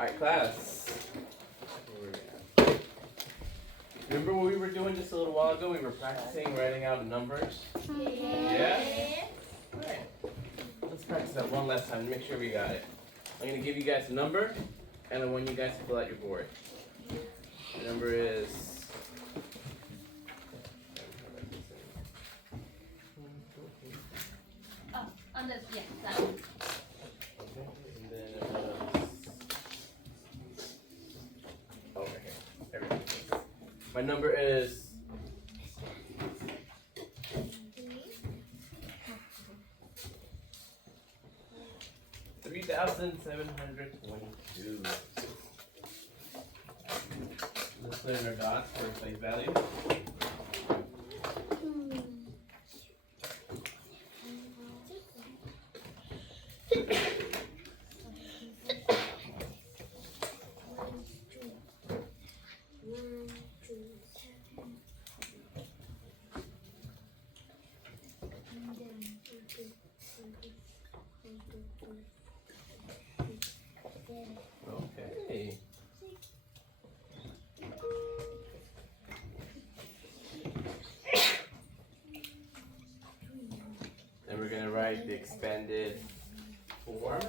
Alright, class. Remember what we were doing just a little while ago? We were practicing writing out numbers. Yeah? Alright. Let's practice that one last time to make sure we got it. I'm going to give you guys a number, and I want you guys to fill out your board. The number is... Oh, on this, yeah, that one. Okay, and then it was... Oh, right here. There we go. My number is... 3,722. Let's put in our dots for place value. Okay. Then we're going to write the expanded form.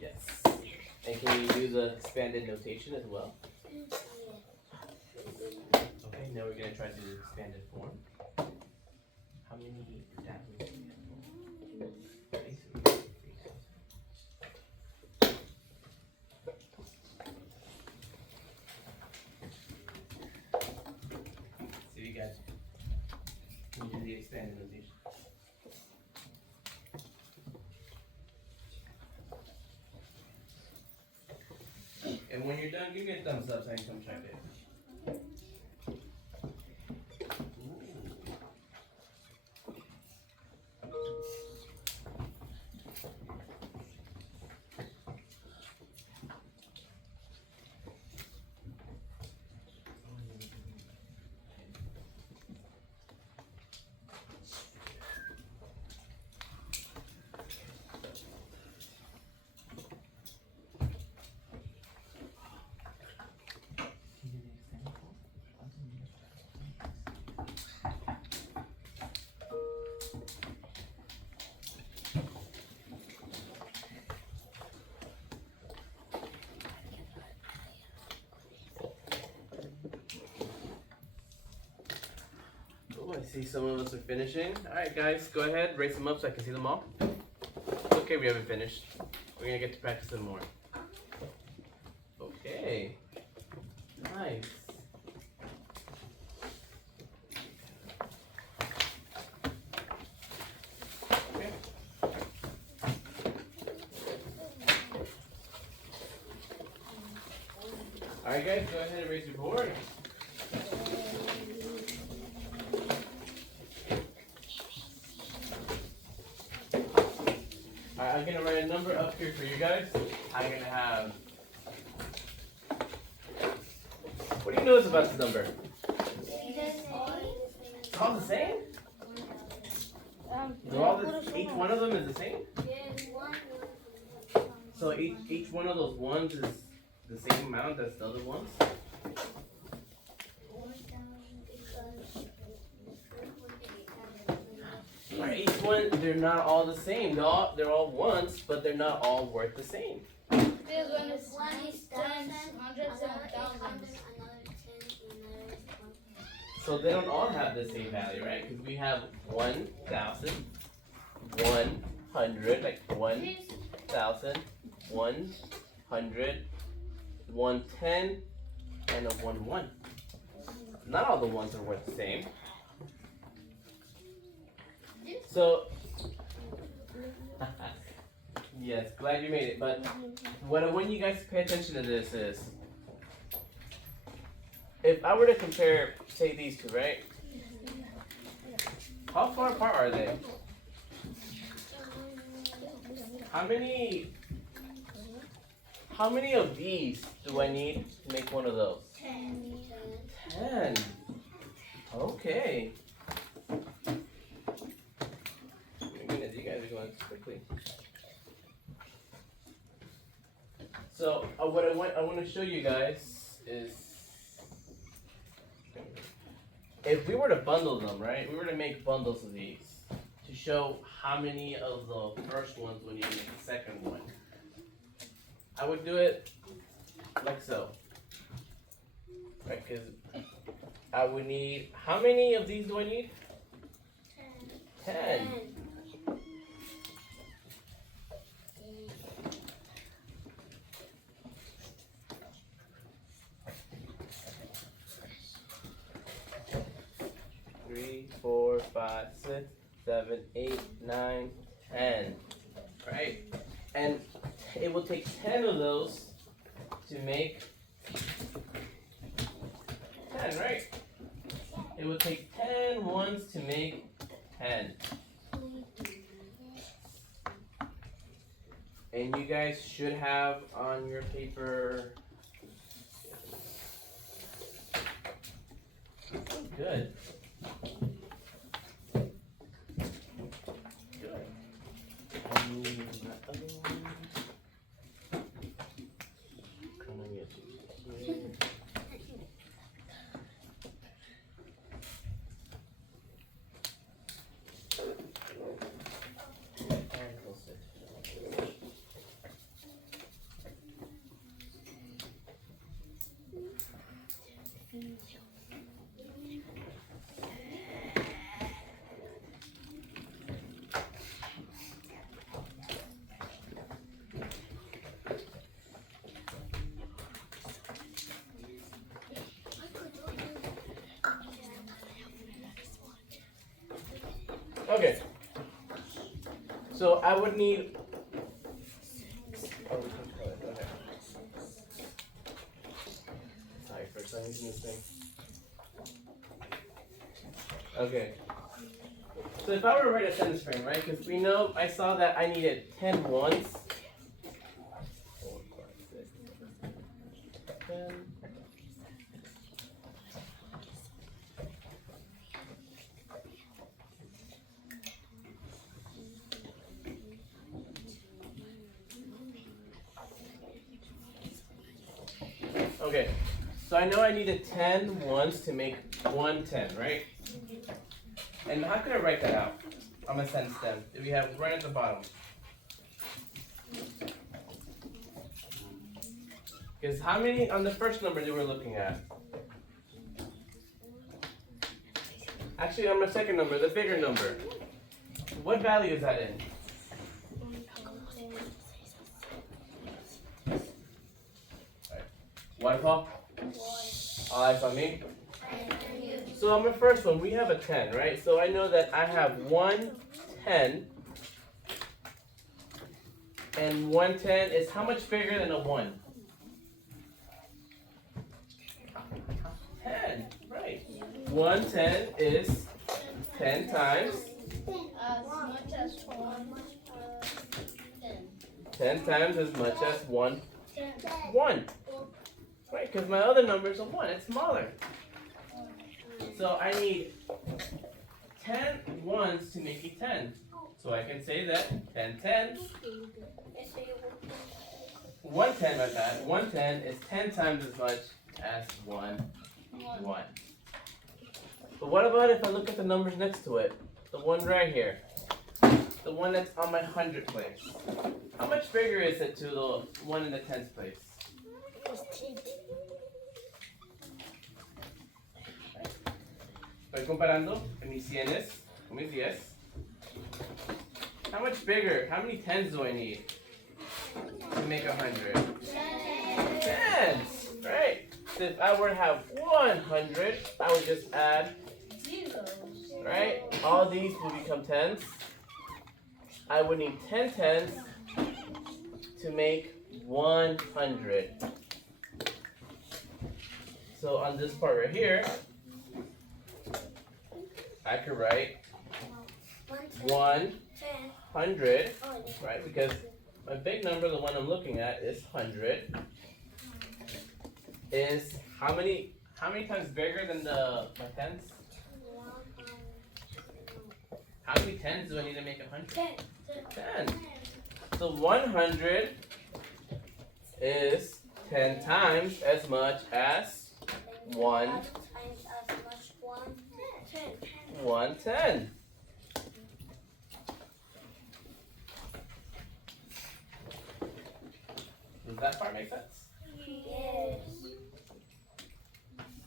Yes. And can you use an expanded notation as well? Okay, now we're going to try to do the expanded form. How many thousands do we have? See you guys. Can you do the expanded notation? And when you're done, give me a thumbs up so I can come check it. Oh, I see some of us are finishing. Alright guys, go ahead, raise them up so I can see them all. It's okay, we haven't finished. We're gonna get to practice them more. Okay. Nice. Okay. Alright guys, go ahead and raise your board. I'm gonna write a number up here for you guys. I'm gonna have. What do you notice about this number? It's all the same? Each one of them is the same? So each one of those ones is the same amount as the other ones? Alright, each one, they're not all the same. They're all ones, but they're not all worth the same. This one is tens, hundreds, and thousands. So they don't all have the same value, right? Because we have 1,000, 100, like 1,000, 100, 110, and a 1,1. Not all the ones are worth the same. So, yes, glad you made it. But what I want you guys to pay attention to this is, if I were to compare, say these two, right? How far apart are they? How many of these do I need to make one of those? 10. Okay. quickly. So what I want to show you guys is if we were to bundle them, right? We were to make bundles of these to show how many of the first ones when you make the second one. I would do it like so. Right, because I would need, how many of these do I need? 10. Three, 4, 5, 6, 7, 8, 9, 10. Right? And it will take 10 of those to make 10, right? It would take 10 ones to make 10. And you guys should have on your paper. Good. Good. And the other one. Come on, get you here. Okay. So I would need. Okay. Sorry for some reason this thing. Okay. So if I were to write a sentence frame, right? Because we know I saw that I needed 10 ones. 4, 5, 6, 10. Okay, so I know I needed 10 ones to make 110, right? And how could I write that out on a sentence stem? If we have right at the bottom. Because how many on the first number that we're looking at? Actually, on my second number, the bigger number. What value is that in? One, Paul? All eyes on me. So on the first one, we have a 10, right? So I know that I have 110. And 110 is how much bigger than a 1? 10, right. 110 is 10 times. As much as 1. 10 times as much as 1. 1. Right, because my other number is a 1. It's smaller. So I need 10 ones to make it 10. So I can say that 10 tens. 110 like that. 110 is 10 times as much as 1. But what about if I look at the numbers next to it? The one right here. The one that's on my 100 place. How much bigger is it to the one in the 10th place? Estoy comparando mis 100s con mis 10. How much bigger? How many tens do I need to make 100? Tens! Right? So if I were to have 100, I would just add zeros. Right? All these will become tens. I would need 10 tens to make 100. So on this part right here, I could write 100, right? Because my big number, the one I'm looking at, is 100. Is how many times bigger than my tens? How many tens do I need to make 100? 10. 10. So 100 is 10 times as much as 110. Does that part make sense? Yes.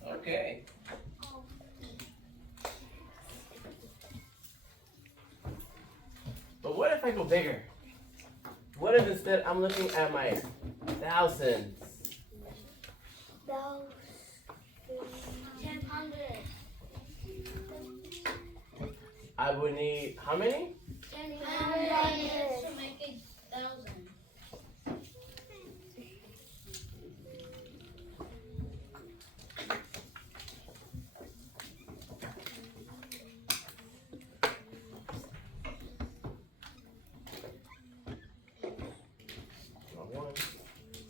Okay. But what if I go bigger? What if instead I'm looking at my thousands? 100. I would need how many? 100 to make 1,000.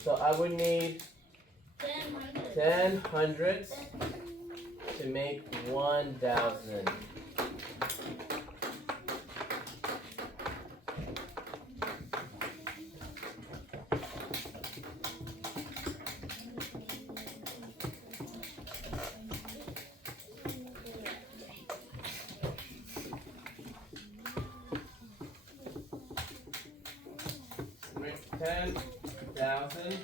So I would need 10 hundredths to make 1,000. Make 10,000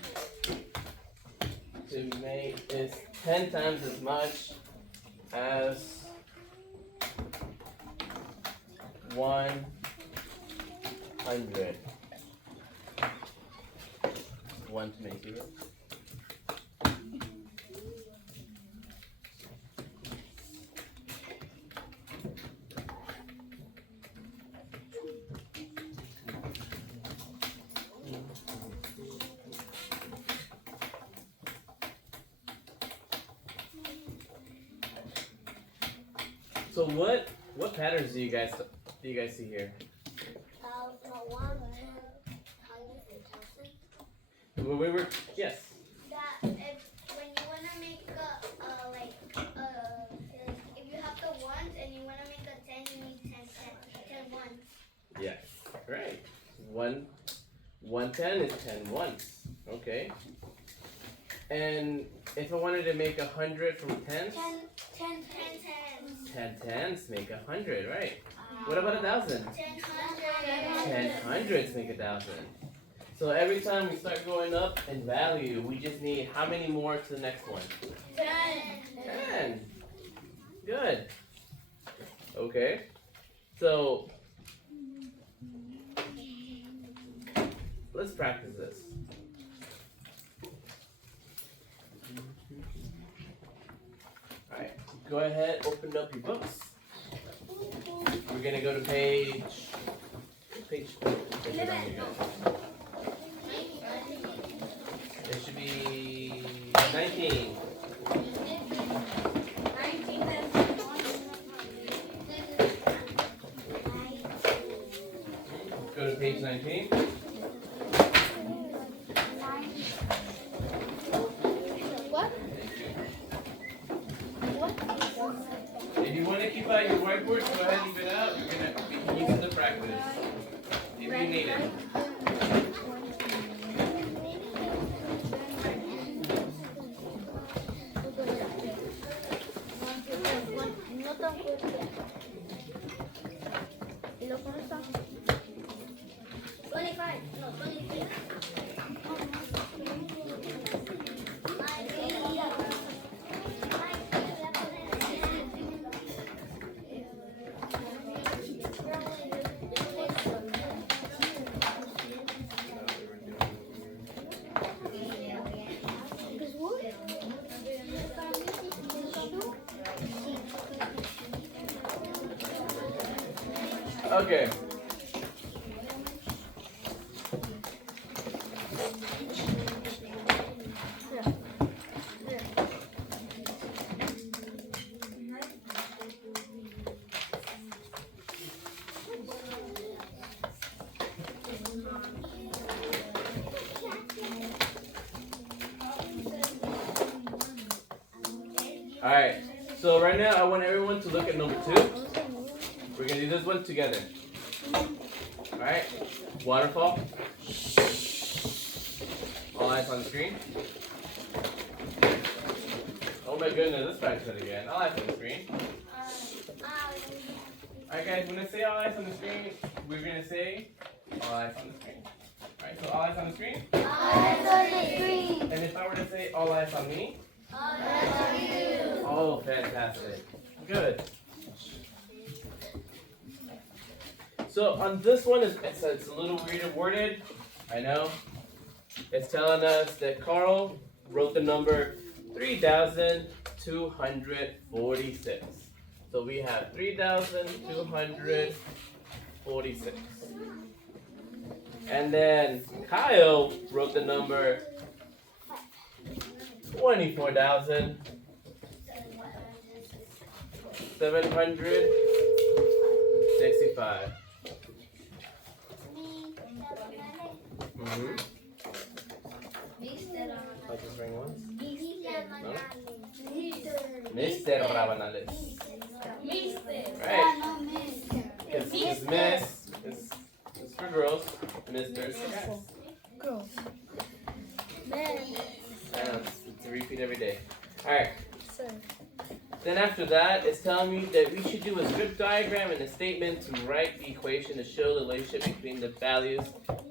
to make is 10 times as much as 100. 1 too many zeros. So what patterns do you guys see here? 1,000. Well, we were yes. That if when you wanna make if you have the ones and you wanna make a 10, you need 10 ones. Yes. Right. 110 is 10 ones. Okay. And if I wanted to make 100 from tens? 10 tens. 10 tens make 100, right? What about 1,000? 10 10 hundreds make 1,000. So every time we start going up in value, we just need how many more to the next one? 10. Good. Okay. So let's practice this. Alright, go ahead, open up your books. We're gonna go to page it should be 19. Go to page 19. If you want to keep out your whiteboard, go ahead and leave it out. You're gonna be using the practice. If you need it. ¿Y lo pones a? 25. No, 23. Okay. Alright, so right now I want everyone to look at number 2. We're gonna do this one together. Alright? Waterfall. All eyes on the screen. Oh my goodness, let's practice it again. All eyes on the screen. Alright guys, when I say all eyes on the screen, we're gonna say all eyes on the screen. Alright, so all eyes on the screen. All eyes on the screen. And if I were to say all eyes on me? All eyes on you. Oh, fantastic. Good. So on this one, it's a little weird worded. I know. It's telling us that Carl wrote the number 3,246. So we have 3,246. And then Kyle wrote the number 24,765. Mm-hmm. I'll just bring one. Mr. Rabanales. Right. It's Miss. It's for girls. Mr. is for guys. Girls. It's a repeat every day. Alright. Then after that, it's telling me that we should do a script diagram and a statement to write the equation to show the relationship between the values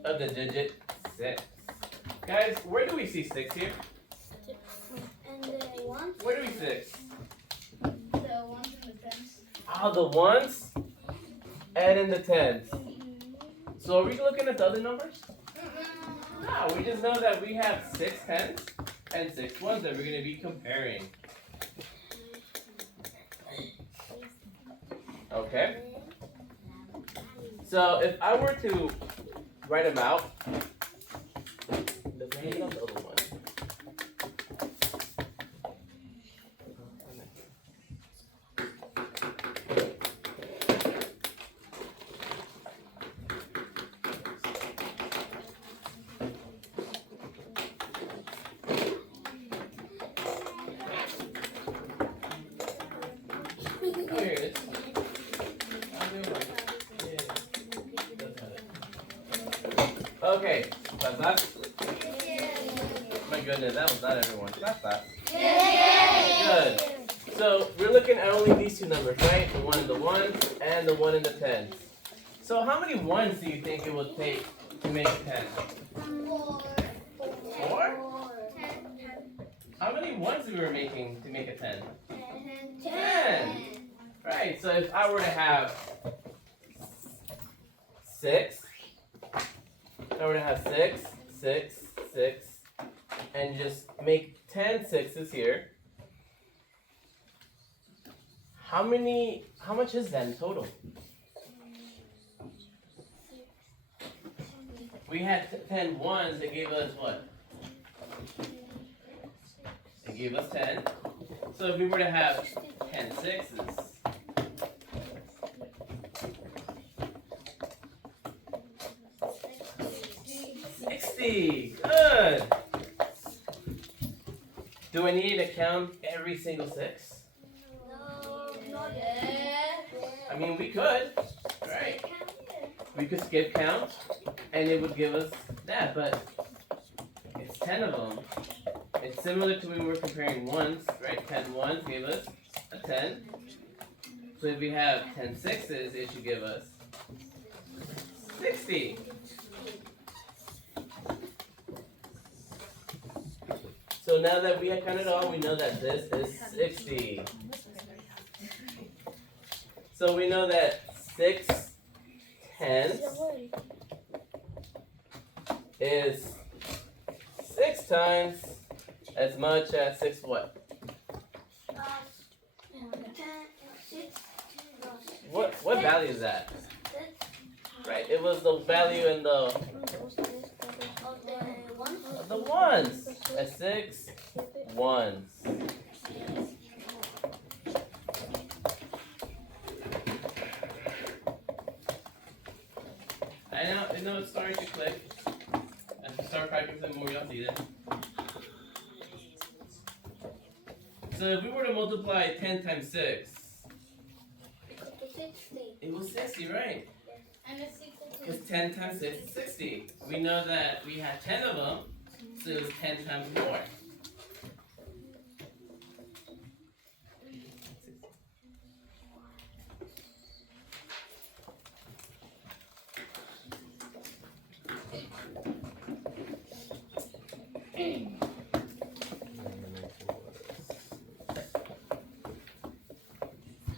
of the digit 6. Guys, where do we see 6 here? And the ones? Where do we see 6? The ones and the tens. Oh, the ones and in the tens. So are we looking at the other numbers? No, we just know that we have 6 tens and 6 ones that we're going to be comparing. Okay. So if I were to write them out, the name of the other one. Oh, here it is. Okay, that's that. My goodness, that was not everyone. That's that. Good. So we're looking at only these two numbers, right? The one in the ones and the one in the tens. So how many ones do you think it would take to make a 10? 4? How many ones we were making to make a 10? 10. Right. So if I were to have 6. If I were to have 6, 6, 6, and just make 10 sixes here, how much is that in total? We had 10 ones, they gave us what? They gave us 10. So if we were to have 10 sixes, 60. Good. Do I need to count every single 6? I mean, we could, right? We could skip count, and it would give us that, but it's 10 of them. It's similar to when we were comparing ones, right? 10 ones gave us a 10. So if we have 10 sixes, it should give us 60. So now that we have counted all, we know that this is 60. So we know that 6 tenths is 6 times as much as 6 what? What value is that? Right, it was the value in the ones. At 6 ones. I know it's starting to click. As we start practicing more, you'll see it. So if we were to multiply 10 times 6, 60. It was 60, right? And it's equal to. Because 10 times 6 is 60. We know that we had 10 of them, so it was 10 times more.